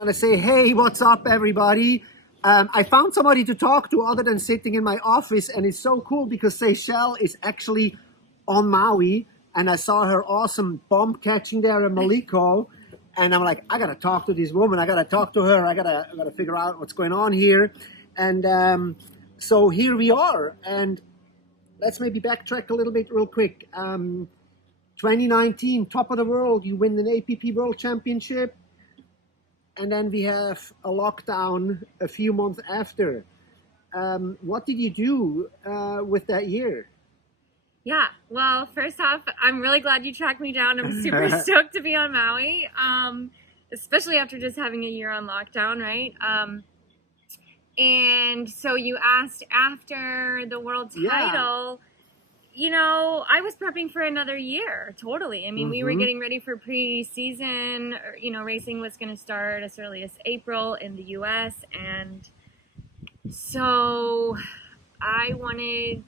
To say, hey, what's up, everybody? I found somebody to talk to other than sitting in my office, and it's so cool because Seychelle is actually on Maui, and I saw her awesome bomb catching there in Maliko, and I'm like, I gotta talk to this woman. I gotta talk to her. I gotta figure out what's going on here, and so here we are. And let's maybe backtrack a little bit real quick. 2019, top of the world, you win an APP World Championship. And then we have a lockdown a few months after. What did you do with that year? Yeah, well, first off, I'm really glad you tracked me down. I'm super stoked to be on Maui, especially after just having a year on lockdown, right? And so you asked after the world title. You know, I was prepping for another year, totally. I mean, we were getting ready for pre-season. You know, racing was going to start as early as April in the U.S. And so I wanted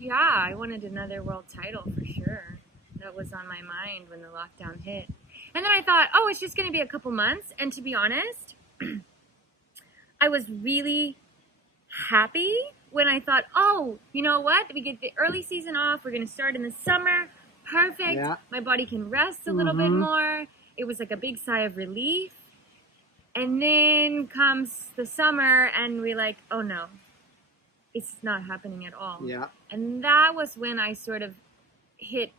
another world title for sure. That was on my mind when the lockdown hit. And then I thought, oh, it's just going to be a couple months. And to be honest, I was really happy when I thought, oh, you know what? We get the early season off. We're going to start in the summer. Perfect. Yeah. My body can rest a little bit more. It was like a big sigh of relief. And then comes the summer and we're like, oh no, it's not happening at all. Yeah. And that was when I sort of hit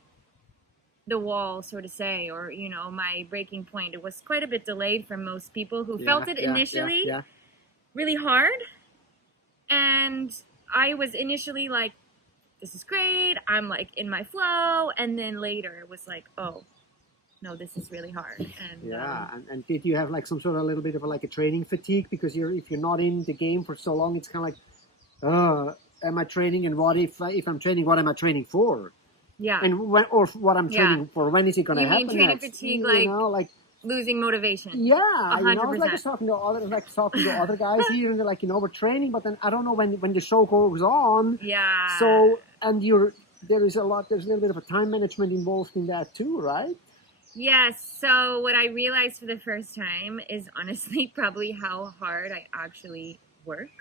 the wall, so to say, or, you know, my breaking point. It was quite a bit delayed from most people who felt it initially really hard. And I was initially like, this is great. I'm like in my flow. And then later it was like, oh, no, this is really hard. And and did you have like some sort of a little bit of a training fatigue? Because if you're not in the game for so long, it's kind of like, am I training? And what if I'm training, what am I training for? Yeah. And what I'm training for, when is it going to happen? You mean training fatigue, like losing motivation? Yeah, 100%. You know, it's like talking to other guys here, and they're like, you know, we're training, but then I don't know when the show goes on. Yeah. So, and there's a little bit of a time management involved in that too, right? Yes. So what I realized for the first time is honestly probably how hard I actually worked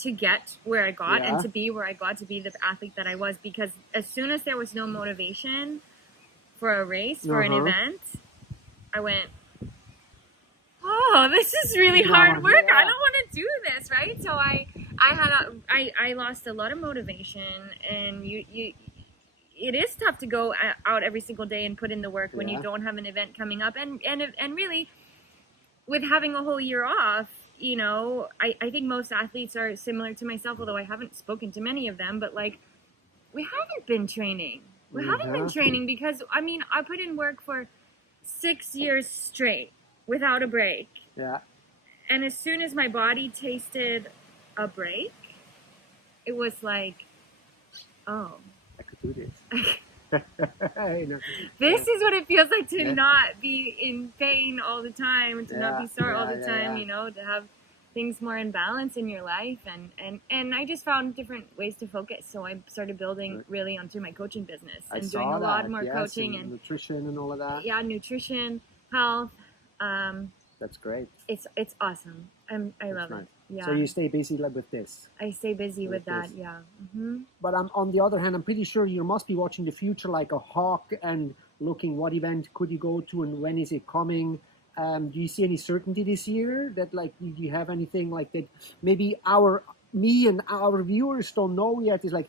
to get where I got and to be where I got, to be the athlete that I was. Because as soon as there was no motivation for a race, for an event, I went, oh, this is really hard work. I don't want to do this, right? So I lost a lot of motivation, and it is tough to go out every single day and put in the work when you don't have an event coming up, and really with having a whole year off. You know, I think most athletes are similar to myself, although I haven't spoken to many of them, but like, we haven't been training. We haven't been training because, I mean, I put in work for 6 years straight without a break. Yeah. And as soon as my body tasted a break, it was like, oh, I could do this. This is what it feels like to not be in pain all the time, to not be sore all the time, you know, to have things more in balance in your life, and I just found different ways to focus. So I started building really onto my coaching business and doing a lot more coaching and nutrition and all of that. Yeah, nutrition, health. That's great. It's awesome. I love it. Yeah. So you stay busy with this. I stay busy with that. Yeah. But on the other hand, I'm pretty sure you must be watching the future like a hawk and looking what event could you go to and when is it coming. Do you see any certainty this year that do you have anything like that? Maybe me and our viewers don't know yet. Is like,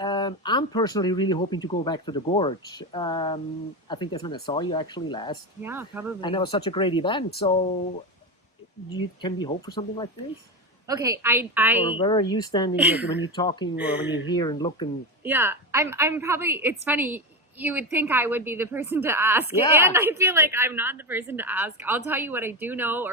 I'm personally really hoping to go back to the Gorge. I think that's when I saw you actually last. Yeah, probably. And that was such a great event. So, can we hope for something like this? Okay, Or where are you standing when you're talking or when you're here and looking? Yeah, I'm probably. It's funny. You would think I would be the person to ask, and I feel like I'm not the person to ask. I'll tell you what I do know,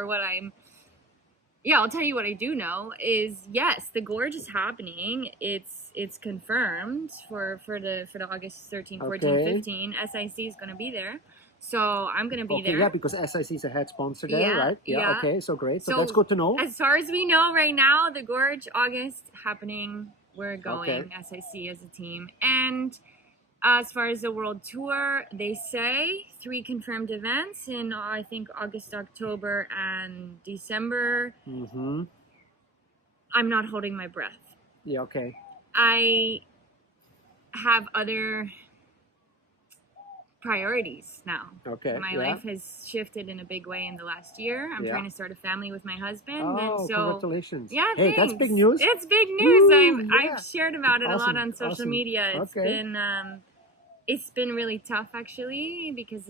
I'll tell you what I do know is, yes, the Gorge is happening. It's confirmed for the August 13, 14, 15. SIC is going to be there. So I'm going to be there. Yeah, because SIC is a head sponsor there, right? Yeah, okay, so great. So that's good to know. As far as we know right now, the Gorge, August, happening. We're going, SIC as a team. And As far as the world tour, they say 3 confirmed events in, I think, August, October, and December. Mm-hmm. I'm not holding my breath. Yeah, okay. I have other priorities now. Okay. My life has shifted in a big way in the last year. I'm trying to start a family with my husband. Oh, and so, congratulations. Yeah, hey, thanks. That's big news. It's big news. Woo, I've shared about it a lot on social media. It's been really tough, actually, because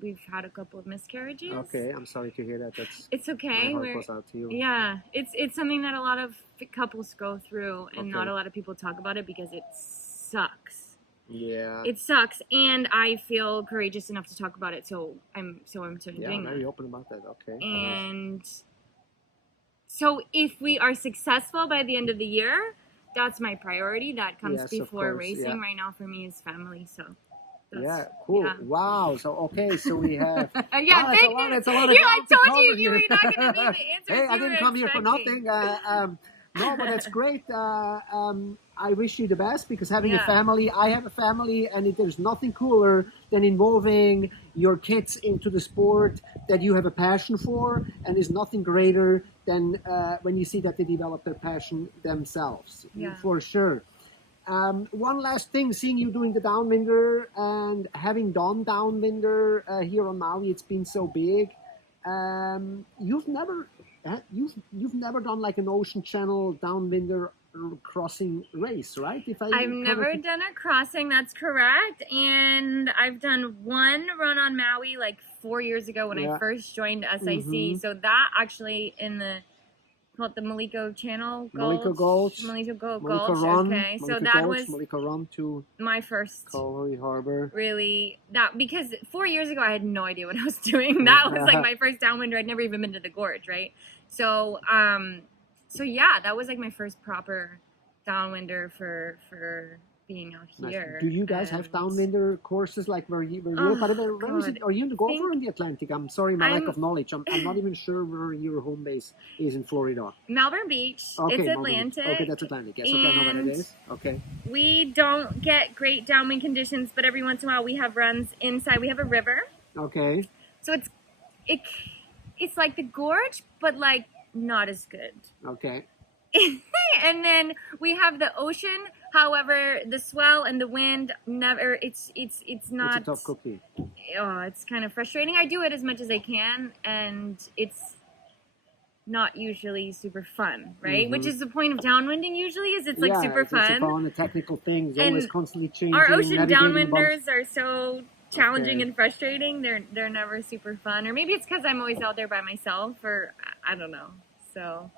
we've had a couple of miscarriages. Okay, I'm sorry to hear that. It's okay. My heart goes out to you. Yeah, it's something that a lot of couples go through, and not a lot of people talk about it because it sucks. Yeah. It sucks, and I feel courageous enough to talk about it, so I'm doing that. Yeah, very open about that. Okay. And so if we are successful by the end of the year, that's my priority. That comes before racing. Yeah. Right now for me is family, so. Yeah, cool. Yeah. Wow. So we have. Yeah, it's a lot of I told you were not going to be the answer. Hey, I didn't come here for nothing. No, but that's great. I wish you the best, because having a family, I have a family, and there's nothing cooler than involving your kids into the sport that you have a passion for, and there's nothing greater than when you see that they develop their passion themselves. Yeah. For sure. One last thing, seeing you doing the Downwinder and having done Downwinder here on Maui, it's been so big. You've never done like an Ocean Channel Downwinder crossing race, right? I've never done a crossing, that's correct. And I've done one run on Maui like 4 years ago when I first joined SIC. Mm-hmm. So that actually in the Maliko Channel Gulch. Maliko Run. Okay, so that was Maliko Run to my first Kauai Harbor. Really, because 4 years ago I had no idea what I was doing. That was like my first Downwinder. I'd never even been to the gorge, right? So, yeah, that was like my first proper Downwinder for being out here. Nice. Do you guys have Downwinder courses like where you are you in the Gulf or in the Atlantic? I'm sorry, my lack of knowledge. I'm not even sure where your home base is in Florida. Melbourne Beach. Okay, it's Atlantic. Okay, that's Atlantic. Yes, okay, I know what it is. Okay. We don't get great downwind conditions, but every once in a while we have runs inside. We have a river. Okay. So it's like the gorge, but like not as good. Okay. And then we have the ocean. However, the swell and the wind never. It's not. It's a tough cookie. Oh, it's kind of frustrating. I do it as much as I can, and it's not usually super fun, right? Mm-hmm. Which is the point of downwinding. Usually, is it's like super fun. It's fun. The technical things always constantly changing. Our ocean downwinders are so challenging and frustrating. They're never super fun, or maybe it's because I'm always out there by myself, or I don't know. So,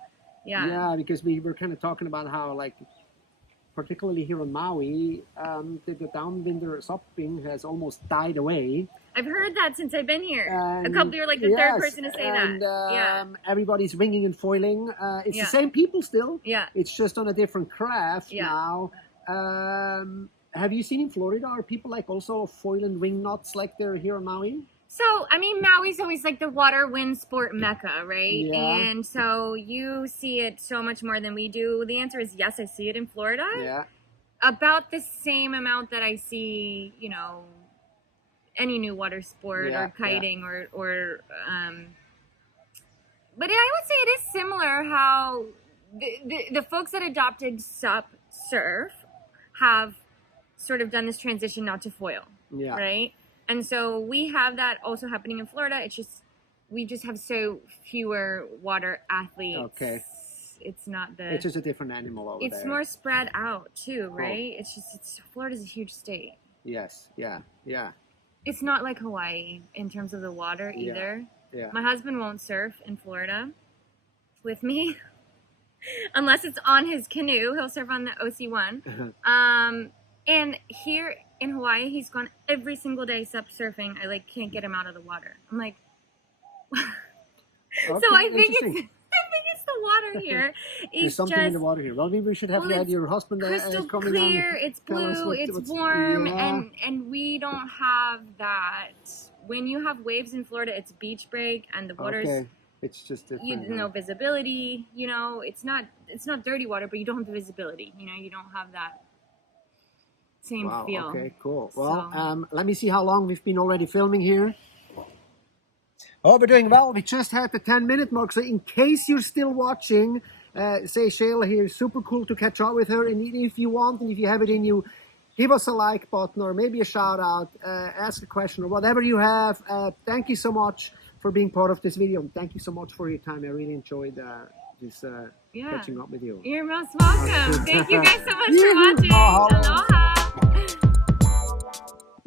yeah. Yeah, because we were kind of talking about how, like, particularly here on Maui, the Downwinder supping has almost died away. I've heard that since I've been here. You're like the third person to say that. Everybody's winging and foiling. It's the same people still. Yeah. It's just on a different craft now. Have you seen in Florida, are people like also foil and wing knots like they're here on Maui? So, I mean, Maui's always like the water wind sport mecca, right? Yeah. And so you see it so much more than we do. The answer is yes, I see it in Florida. Yeah. About the same amount that I see, any new water sport or kiting or but I would say it is similar how the folks that adopted SUP surf have sort of done this transition now to foil. Yeah. Right? And so we have that also happening in Florida. It's just, we just have so fewer water athletes. Okay. It's not it's just a different animal over there. It's more spread out too, right? It's Florida's a huge state. Yes. Yeah. Yeah. It's not like Hawaii in terms of the water either. Yeah. My husband won't surf in Florida with me unless it's on his canoe. He'll surf on the OC1. And here in Hawaii, he's gone every single day SUP surfing. I can't get him out of the water. I'm like, okay, so I think it's the water here. There's something in the water here. Well, maybe we should have your husband crystal coming clear. On. It's blue. It's warm, and we don't have that. When you have waves in Florida, it's beach break, and the water's. Okay. It's just different. No visibility. It's not dirty water, but you don't have the visibility. You don't have that. same wow, feel. Okay, cool. Well, So. let me see how long we've been already filming here. Oh, we're doing well. We just had the 10-minute mark. So in case you're still watching, Seychelle here, super cool to catch up with her. And if you want, and if you have it in you, give us a like button or maybe a shout out, ask a question or whatever you have. Thank you so much for being part of this video. And thank you so much for your time. I really enjoyed this catching up with you. You're most welcome. Thank you guys so much for watching. Aloha.